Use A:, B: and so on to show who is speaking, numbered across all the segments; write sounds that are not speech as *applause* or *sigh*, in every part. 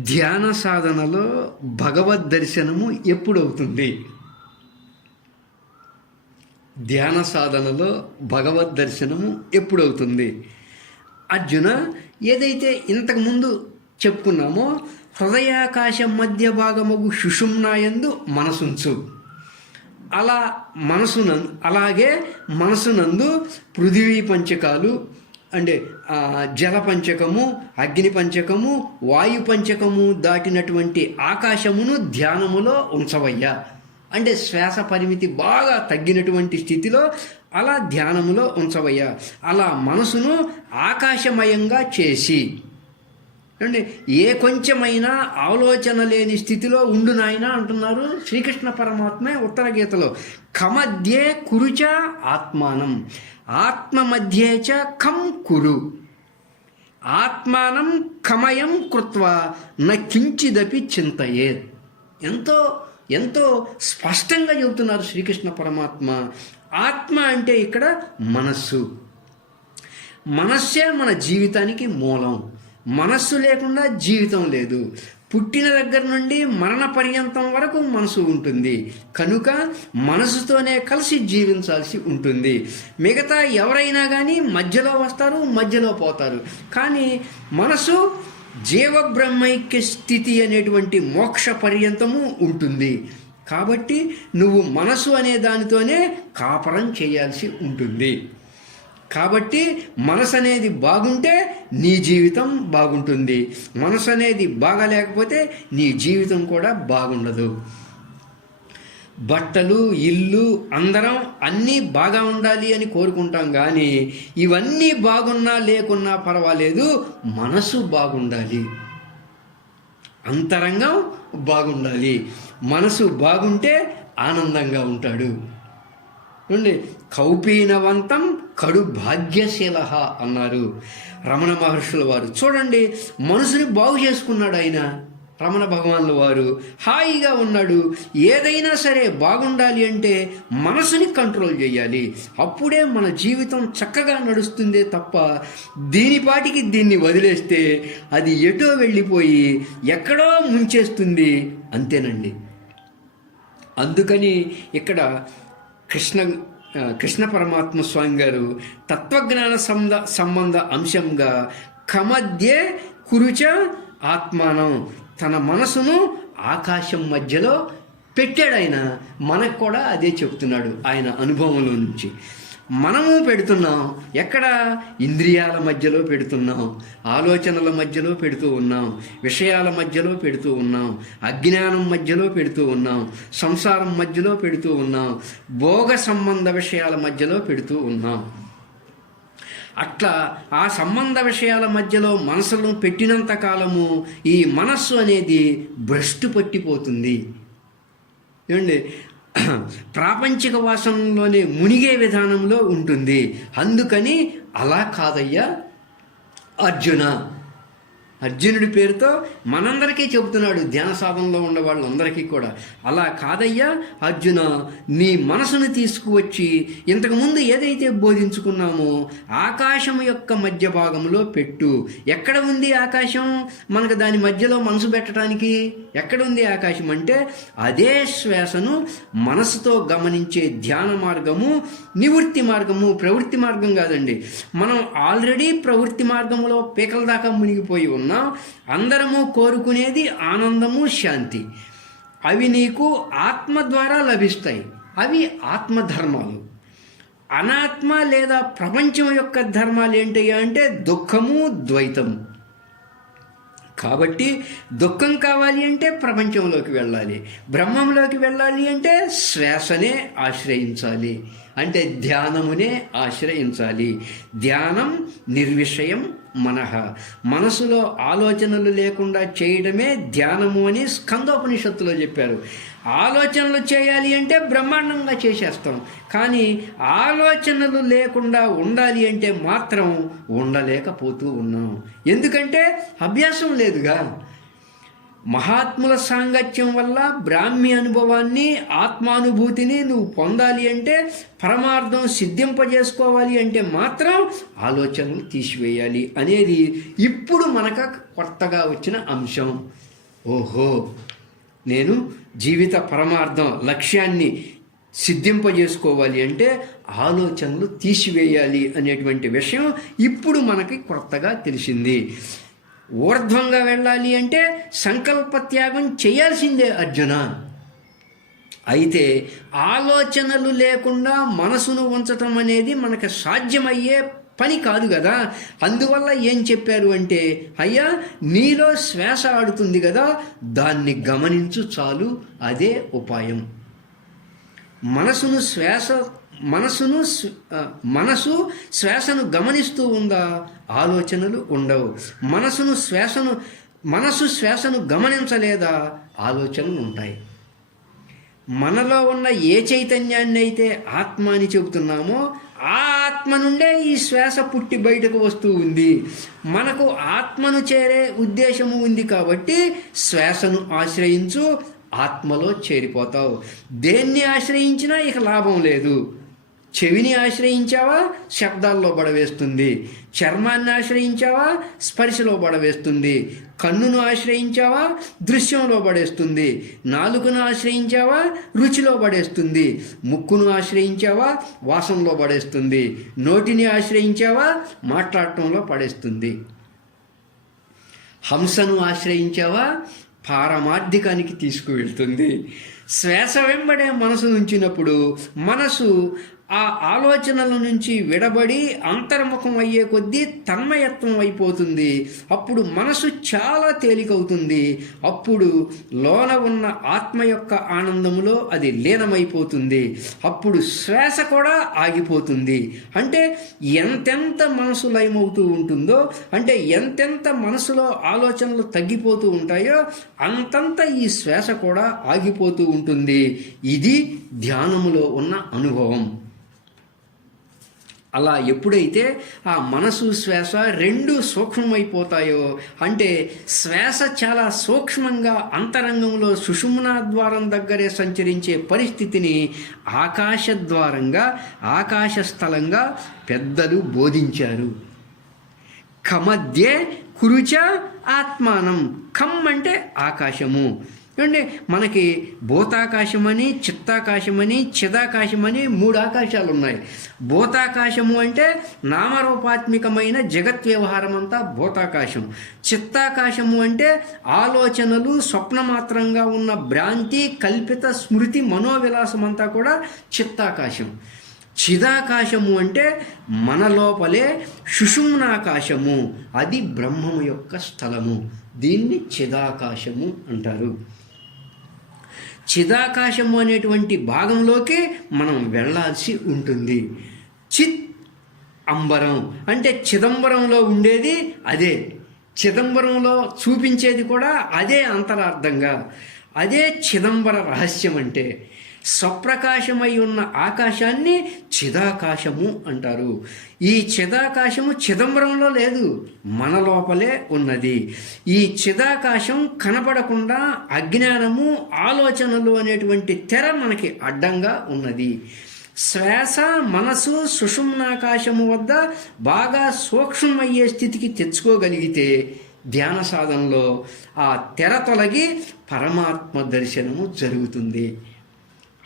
A: ధ్యాన సాధనలో భగవద్ దర్శనము ఎప్పుడవుతుంది? ధ్యాన సాధనలో భగవద్ దర్శనము ఎప్పుడవుతుంది? అర్జున ఏదైతే ఇంతకుముందు చెప్పుకున్నామో హృదయాకాశం మధ్య భాగముగు సుషుమ్నాయందు మనసుంచు. అలా మనసునందు అలాగే మనసునందు పృథివీ పంచకాలు అంటే జల పంచకము అగ్ని పంచకము వాయు పంచకము దాటినటువంటి ఆకాశమును ధ్యానములో ఉంచవయ్యా. అంటే శ్వాస పరిమితి బాగా తగ్గినటువంటి స్థితిలో అలా ధ్యానములో ఉంచవయ్యా. అలా మనసును ఆకాశమయంగా చేసి అంటే ఏ కొంచెమైనా ఆలోచన లేని స్థితిలో ఉండు నాయన అంటున్నారు శ్రీకృష్ణ పరమాత్మే ఉత్తర గీతలో. కమధ్యే కురుచ ఆత్మానం. ఆత్మ మధ్యే చ కం కురు. ఆత్మానం కమయం కృత్వా న చింతయే. ఎంతో ఎంతో స్పష్టంగా చెబుతున్నారు శ్రీకృష్ణ పరమాత్మ. ఆత్మ అంటే ఇక్కడ మనస్సు. మనస్సే మన జీవితానికి మూలం. మనస్సు లేకుండా జీవితం లేదు. పుట్టిన దగ్గర నుండి మరణ పర్యంతం వరకు మనసు ఉంటుంది. కనుక మనసుతోనే కలిసి జీవించాల్సి ఉంటుంది. మిగతా ఎవరైనా కానీ మధ్యలో వస్తారు మధ్యలో పోతారు. కానీ మనసు జీవబ్రహ్మైక్య స్థితి అనేటువంటి మోక్ష పర్యంతము ఉంటుంది. కాబట్టి నువ్వు మనసు అనే దానితోనే కాపరం చేయాల్సి ఉంటుంది. కాబట్టి మనసు అనేది బాగుంటే నీ జీవితం బాగుంటుంది. మనసు అనేది బాగాలేకపోతే నీ జీవితం కూడా బాగుండదు. బట్టలు ఇల్లు అందరం అన్నీ బాగా ఉండాలి అని కోరుకుంటాం కానీ ఇవన్నీ బాగున్నా లేకున్నా పర్వాలేదు మనసు బాగుండాలి. అంతరంగం బాగుండాలి. మనసు బాగుంటే ఆనందంగా ఉంటాడు. చూడండి కౌపీనవంతం కడు భాగ్యశీల అన్నారు రమణ మహర్షుల వారు. చూడండి మనసుని బాగు చేసుకున్నాడు ఆయన రమణ భగవానుల వారు. హాయిగా ఉన్నాడు. ఏదైనా సరే బాగుండాలి అంటే మనసుని కంట్రోల్ చేయాలి. అప్పుడే మన జీవితం చక్కగా నడుస్తుందే తప్ప దీనిపాటికి దీన్ని వదిలేస్తే అది ఎటో వెళ్ళిపోయి ఎక్కడో ముంచేస్తుంది అంతేనండి. అందుకని ఇక్కడ కృష్ణ కృష్ణ పరమాత్మ స్వామి గారు తత్వజ్ఞాన సంబంధ సంబంధ అంశంగా కమధ్యే కురుచ ఆత్మానం. తన మనసును ఆకాశం మధ్యలో పెట్టాడు ఆయన. మనకు కూడా అదే చెప్తున్నాడు ఆయన అనుభవంలో నుంచి. మనము పెడుతున్నాం. ఎక్కడ? ఇంద్రియాల మధ్యలో పెడుతున్నాం. ఆలోచనల మధ్యలో పెడుతూ ఉన్నాం. విషయాల మధ్యలో పెడుతూ ఉన్నాం. అజ్ఞానం మధ్యలో పెడుతూ ఉన్నాం. సంసారం మధ్యలో పెడుతూ ఉన్నాం. భోగ సంబంధ విషయాల మధ్యలో పెడుతూ ఉన్నాం. అట్లా ఆ సంబంధ విషయాల మధ్యలో మనసును పెట్టినంత కాలము ఈ మనస్సు అనేది భ్రష్టు పట్టిపోతుంది. ఏమండి? *clears throat* ప్రాపంచిక వాసనలోనే మునిగే విధానంలో ఉంటుంది. అందుకని అలా కాదయ్యా అర్జున. అర్జునుడి పేరుతో మనందరికీ చెబుతున్నాడు ధ్యాన సాధనలో ఉన్న వాళ్ళందరికీ కూడా. అలా కాదయ్యా అర్జున నీ మనసును తీసుకువచ్చి ఇంతకుముందు ఏదైతే బోధించుకున్నామో ఆకాశం యొక్క మధ్య భాగంలో పెట్టు. ఎక్కడ ఉంది ఆకాశం? మనకు దాని మధ్యలో మనసు పెట్టడానికి ఎక్కడ ఉంది ఆకాశం అంటే అదే శ్వాసను మనసుతో గమనించే ధ్యాన మార్గము నివృత్తి మార్గము ప్రవృత్తి మార్గం కాదండి. మనం ఆల్రెడీ ప్రవృత్తి మార్గంలో పీకల దాకా మునిగిపోయి ఉన్నాం. అందరము కోరుకునేది ఆనందము శాంతి. అవి నీకు ఆత్మ ద్వారా లభిస్తాయి. అవి ఆత్మధర్మాలు. అనాత్మ లేదా ప్రపంచం యొక్క ధర్మాలు ఏంటి అంటే దుఃఖము ద్వైతము. కాబట్టి దుఃఖం కావాలి అంటే ప్రపంచంలోకి వెళ్ళాలి. బ్రహ్మంలోకి వెళ్ళాలి అంటే శ్వాసనే ఆశ్రయించాలి. అంటే ధ్యానమునే ఆశ్రయించాలి. ధ్యానం నిర్విషయం మనః. మనసులో ఆలోచనలు లేకుండా చేయడమే ధ్యానము అని స్కందోపనిషత్తులో చెప్పారు. ఆలోచనలు చేయాలి అంటే బ్రహ్మాండంగా చేసేస్తాం. కానీ ఆలోచనలు లేకుండా ఉండాలి అంటే మాత్రం ఉండలేకపోతూ ఉన్నాం. ఎందుకంటే అభ్యాసం లేదుగా. మహాత్ముల సాంగత్యం వల్ల బ్రాహ్మి అనుభవాన్ని ఆత్మానుభూతిని నువ్వు పొందాలి అంటే పరమార్థం సిద్ధింపజేసుకోవాలి అంటే మాత్రం ఆలోచనలు తీసివేయాలి అనేది ఇప్పుడు మనకు కొత్తగా వచ్చిన అంశం. ఓహో నేను జీవిత పరమార్థం లక్ష్యాన్ని సిద్ధింపజేసుకోవాలి అంటే ఆలోచనలు తీసివేయాలి అనేటువంటి విషయం ఇప్పుడు మనకి కొత్తగా తెలిసింది. ఊర్ధ్వంగా వెళ్ళాలి అంటే సంకల్ప త్యాగం చేయాల్సిందే అర్జున. అయితే ఆలోచనలు లేకుండా మనసును ఉంచటం అనేది మనకు సాధ్యమయ్యే పని కాదు కదా. అందువల్ల ఏం చెప్పారు అంటే అయ్యా నీలో శ్వాస ఆడుతుంది కదా దాన్ని గమనించు చాలు అదే ఉపాయం. మనసును శ్వాస మనసును మనసు శ్వాసను గమనిస్తూ ఉందా? ఆలోచనలు ఉండవు. మనసును శ్వాసను మనసు శ్వాసను గమనించలేదా? ఆలోచనలు ఉంటాయి. మనలో ఉన్న ఏ చైతన్యాన్ని అయితే ఆత్మ అని చెబుతున్నామో ఆ ఆత్మ నుండే ఈ శ్వాస పుట్టి బయటకు వస్తూ ఉంది. మనకు ఆత్మను చేరే ఉద్దేశము ఉంది కాబట్టి శ్వాసను ఆశ్రయించు ఆత్మలో చేరిపోతావు. దేన్ని ఆశ్రయించినా ఇక లాభం లేదు. చెవిని ఆశ్రయించావా? శబ్దాల్లో బడవేస్తుంది. చర్మాన్ని ఆశ్రయించావా? స్పర్శలో బడవేస్తుంది. కన్నును ఆశ్రయించావా? దృశ్యంలో పడేస్తుంది నాలుకను ఆశ్రయించావా? రుచిలో పడేస్తుంది ముక్కును ఆశ్రయించావా? వాసనలో పడేస్తుంది నోటిని ఆశ్రయించావా? మాట్లాడటంలో పడేస్తుంది. హంసను ఆశ్రయించావా? పారమార్థికానికి తీసుకువెళ్తుంది. శ్వాస వెంబడే మనసు ఉంచినప్పుడు మనసు ఆ ఆలోచనల నుంచి విడబడి అంతర్ముఖం అయ్యే కొద్దీ తన్మయత్వం అయిపోతుంది. అప్పుడు మనసు చాలా తేలికవుతుంది. అప్పుడు లోన ఉన్న ఆత్మ యొక్క ఆనందములో అది లీనమైపోతుంది. అప్పుడు శ్వాస కూడా ఆగిపోతుంది. అంటే ఎంతెంత మనసు లయమవుతూ ఉంటుందో అంటే ఎంతెంత మనసులో ఆలోచనలు తగ్గిపోతూ ఉంటాయో అంతంత ఈ శ్వాస కూడా ఆగిపోతూ ఉంటుంది. ఇది ధ్యానములో ఉన్న అనుభవం. అలా ఎప్పుడైతే ఆ మనసు శ్వాస రెండు సూక్ష్మమైపోతాయో అంటే శ్వాస చాలా సూక్ష్మంగా అంతరంగంలో సుషుమ్నా ద్వారం దగ్గరే సంచరించే పరిస్థితిని ఆకాశ ద్వారంగా ఆకాశ స్థలంగా పెద్దలు బోధించారు. కమధ్యే కురుచ ఆత్మానం. ఖమ్ అంటే ఆకాశము. అంటే మనకి భూతాకాశమని చిత్తాకాశమని చిదాకాశమని మూడు ఆకాశాలు ఉన్నాయి భూతాకాశము అంటే నామరూపాత్మికమైన జగత్ వ్యవహారం అంతా భూతాకాశం. చిత్తాకాశము అంటే ఆలోచనలు స్వప్నమాత్రంగా ఉన్న భ్రాంతి కల్పిత స్మృతి మనోవిలాసం అంతా కూడా చిత్తాకాశం. చిదాకాశము అంటే మన లోపలే సుషుమ్నాకాశము. అది బ్రహ్మము యొక్క స్థలము. దీన్ని చిదాకాశము అంటారు. చిదాకాశము అనేటువంటి భాగంలోకి మనం వెళ్ళాల్సి ఉంటుంది. చిత్ అంబరం. అంటే చిదంబరంలో ఉండేది అదే. చిదంబరంలో చూపించేది కూడా అదే అంతరార్థంగా. అదే చిదంబర రహస్యం అంటే స్వప్రకాశమై ఉన్న ఆకాశాన్ని చిదాకాశము అంటారు. ఈ చిదాకాశము చిదంబరంలో లేదు మన లోపలే ఉన్నది. ఈ చిదాకాశం కనపడకుండా అజ్ఞానము ఆలోచనలు అనేటువంటి తెర మనకి అడ్డంగా ఉన్నది. శ్వాస మనసు సుషుమ్నాకాశము వద్ద బాగా సూక్ష్మమయ్యే స్థితికి తెచ్చుకోగలిగితే ధ్యాన సాధనలో ఆ తెర తొలగి పరమాత్మ దర్శనము జరుగుతుంది.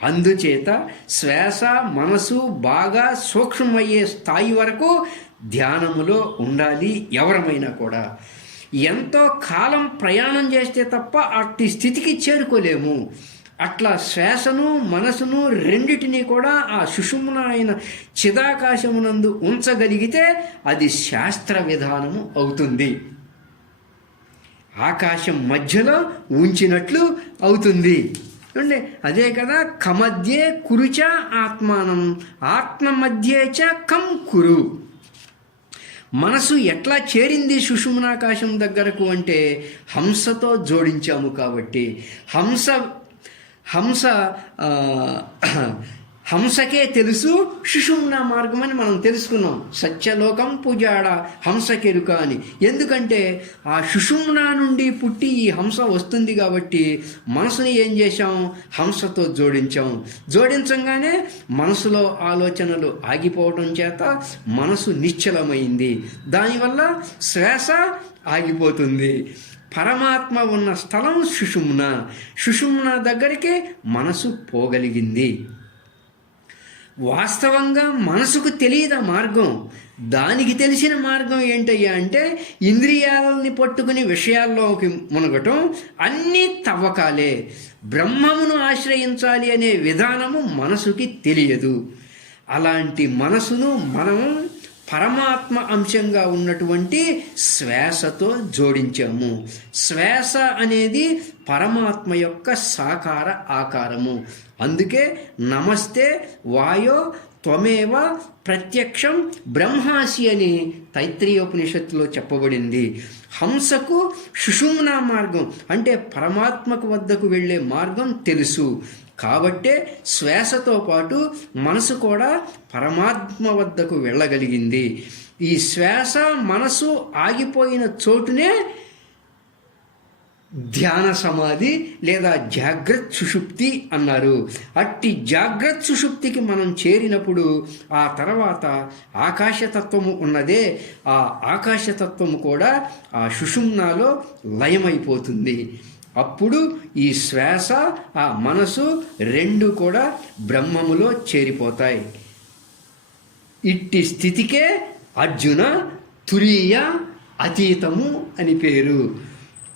A: అందుచేత శ్వాస మనసు బాగా సూక్ష్మమయ్యే స్థాయి వరకు ధ్యానములో ఉండాలి ఎవరమైనా కూడా. ఎంతో కాలం ప్రయాణం చేస్తే తప్ప అట్టి స్థితికి చేరుకోలేము. అట్లా శ్వాసను మనసును రెండిటిని కూడా ఆ సుషుమ్న అయిన చిదాకాశమునందు ఉంచగలిగితే అది శాస్త్ర విధానము అవుతుంది. ఆకాశం మధ్యలో ఉంచినట్లు అవుతుంది. చూడండి అదే కదా కమధ్యే కురుచ ఆత్మానం ఆత్మ మధ్యే చ కం కురు. మనసు ఎట్లా చేరింది సుషుమ్నాకాశం దగ్గరకు అంటే హంసతో జోడించాము కాబట్టి. హంస హంస హంసకే తెలుసు సుషుమ్న మార్గం అని మనం తెలుసుకున్నాం. సత్యలోకం పూజాడ హంసకెరుక అని. ఎందుకంటే ఆ సుషుమ్న నుండి పుట్టి ఈ హంస వస్తుంది కాబట్టి మనసుని ఏం చేశాం? హంసతో జోడించాం. జోడించంగానే మనసులో ఆలోచనలు ఆగిపోవడం చేత మనసు నిశ్చలమైంది. దానివల్ల శ్వాస ఆగిపోతుంది. పరమాత్మ ఉన్న స్థలం సుషుమ్న సుషుమ్న దగ్గరికి మనసు పోగలిగింది. వాస్తవంగా మనసుకు తెలియదు మార్గం? దానికి తెలిసిన మార్గం ఏంటయ్యా అంటే ఇంద్రియాలని పట్టుకుని విషయాల్లోకి మునగటం అన్నీ తవ్వకాలే. బ్రహ్మమును ఆశ్రయించాలి అనే విధానము మనసుకి తెలియదు. అలాంటి మనసును మనం పరమాత్మ అంశంగా ఉన్నటువంటి శ్వాసతో జోడించాము. శ్వాస అనేది పరమాత్మ యొక్క సాకార ఆకారము. అందుకే నమస్తే వాయో త్వమేవ ప్రత్యక్షం బ్రహ్మాసి అని తైత్రీయోపనిషత్తులో చెప్పబడింది. హంసకు సుషుమ్నా మార్గం అంటే పరమాత్మకు వద్దకు వెళ్ళే మార్గం తెలుసు. కాబట్టే శ్వాసతో పాటు మనసు కూడా పరమాత్మ వద్దకు వెళ్ళగలిగింది. ఈ శ్వాస మనసు ఆగిపోయిన చోటునే ధ్యాన సమాధి లేదా జాగ్రత్త సుషుప్తి అన్నారు. అట్టి జాగ్రత్త సుషుప్తికి మనం చేరినప్పుడు ఆ తర్వాత ఆకాశతత్వము ఉన్నదే ఆ ఆకాశతత్వము కూడా ఆ సుషుమ్నాలో లయమైపోతుంది. అప్పుడు ఈ శ్వాస ఆ మనసు రెండు కూడా బ్రహ్మములో చేరిపోతాయి. ఇట్టి స్థితికే అర్జున తురీయ అతీతము అని పేరు.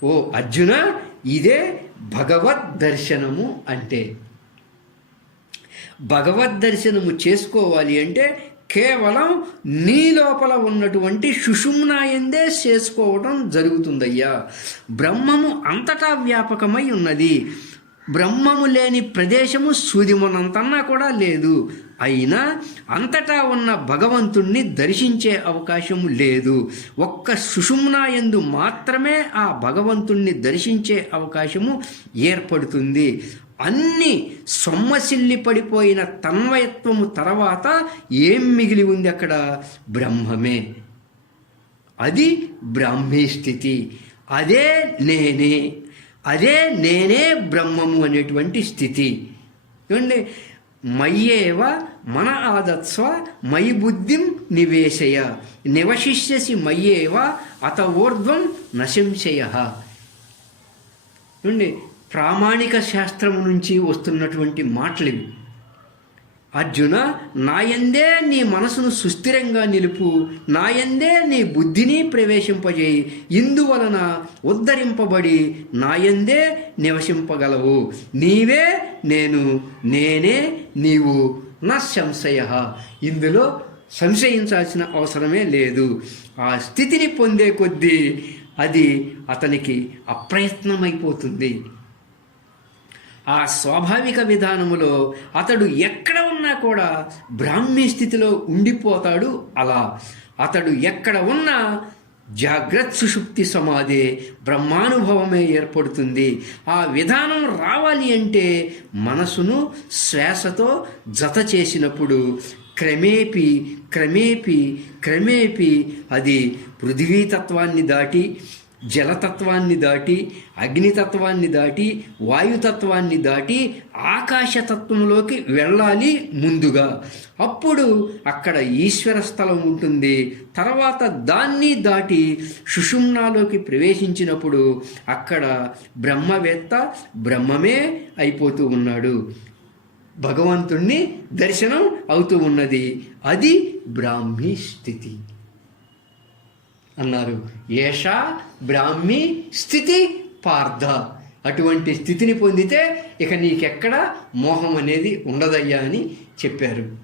A: ఓ అర్జున ఇదే భగవద్ దర్శనము అంటే. భగవద్ దర్శనము చేసుకోవాలి అంటే కేవలం నీ లోపల ఉన్నటువంటి సుషుమ్నాయందే చేసుకోవడం జరుగుతుందయ్యా. బ్రహ్మము అంతటా వ్యాపకమై ఉన్నది. బ్రహ్మము లేని ప్రదేశము సూదిమునంతన్నా కూడా లేదు. అయినా అంతటా ఉన్న భగవంతుణ్ణి దర్శించే అవకాశం లేదు. ఒక్క సుషుమ్నా ఎందు మాత్రమే ఆ భగవంతుణ్ణి దర్శించే అవకాశము ఏర్పడుతుంది. అన్ని సొమ్మసిల్లి పడిపోయిన తన్వయత్వము తర్వాత ఏం మిగిలి ఉంది అక్కడ? బ్రహ్మమే. అది బ్రహ్మీ స్థితి. అదే నేనే. అదే నేనే బ్రహ్మము అనేటువంటి స్థితి. ఏమండి? మయ్యేవ మన ఆదత్స్వ మయి బుద్ధిం నివేశయ. నివశిష్యసి మయ్యేవ అత ఊర్ధ్వం నశంశయ. చూడండి ప్రామాణిక శాస్త్రము నుంచి వస్తున్నటువంటి మాటలు ఇవి అర్జున నాయందే నీ మనసును సుస్థిరంగా నిలుపు నాయందే నీ బుద్ధిని ప్రవేశింపజేయి ఇందువలన ఉద్ధరింపబడి నాయందే నివసింపగలవు. నీవే నేను నేనే నీవు నా సంశయ. ఇందులో సంశయించాల్సిన అవసరమే లేదు. ఆ స్థితిని పొందే కొద్దీ అది అతనికి అప్రయత్నమైపోతుంది. ఆ స్వాభావిక విధానములో అతడు ఎక్కడ ఉన్నా కూడా బ్రాహ్మీ స్థితిలో ఉండిపోతాడు అలా. అతడు ఎక్కడ ఉన్నా జాగ్రత్త సుషుప్తి సమాధి బ్రహ్మానుభవమే ఏర్పడుతుంది. ఆ విధానం రావాలి అంటే మనసును శ్వాసతో జత చేసినప్పుడు క్రమేపీ క్రమేపీ క్రమేపీ అది పృథివీతత్వాన్ని దాటి జలతత్వాన్ని దాటి అగ్నితత్వాన్ని దాటి వాయుతత్వాన్ని దాటి ఆకాశతత్వంలోకి వెళ్ళాలి ముందుగా. అప్పుడు అక్కడ ఈశ్వర స్థలం ఉంటుంది. తర్వాత దాన్ని దాటి సుషుమ్నాలోకి ప్రవేశించినప్పుడు అక్కడ బ్రహ్మవేత్త బ్రహ్మమే అయిపోతూ ఉన్నాడు. భగవంతుణ్ణి దర్శనం అవుతూ ఉన్నది. అది బ్రాహ్మీ స్థితి. అన్నారు. ఏషా బ్రాహ్మి స్థితి పార్థ. అటువంటి స్థితిని పొందితే ఇక నీకెక్కడ మోహం అనేది ఉండదయ్యా అని చెప్పారు.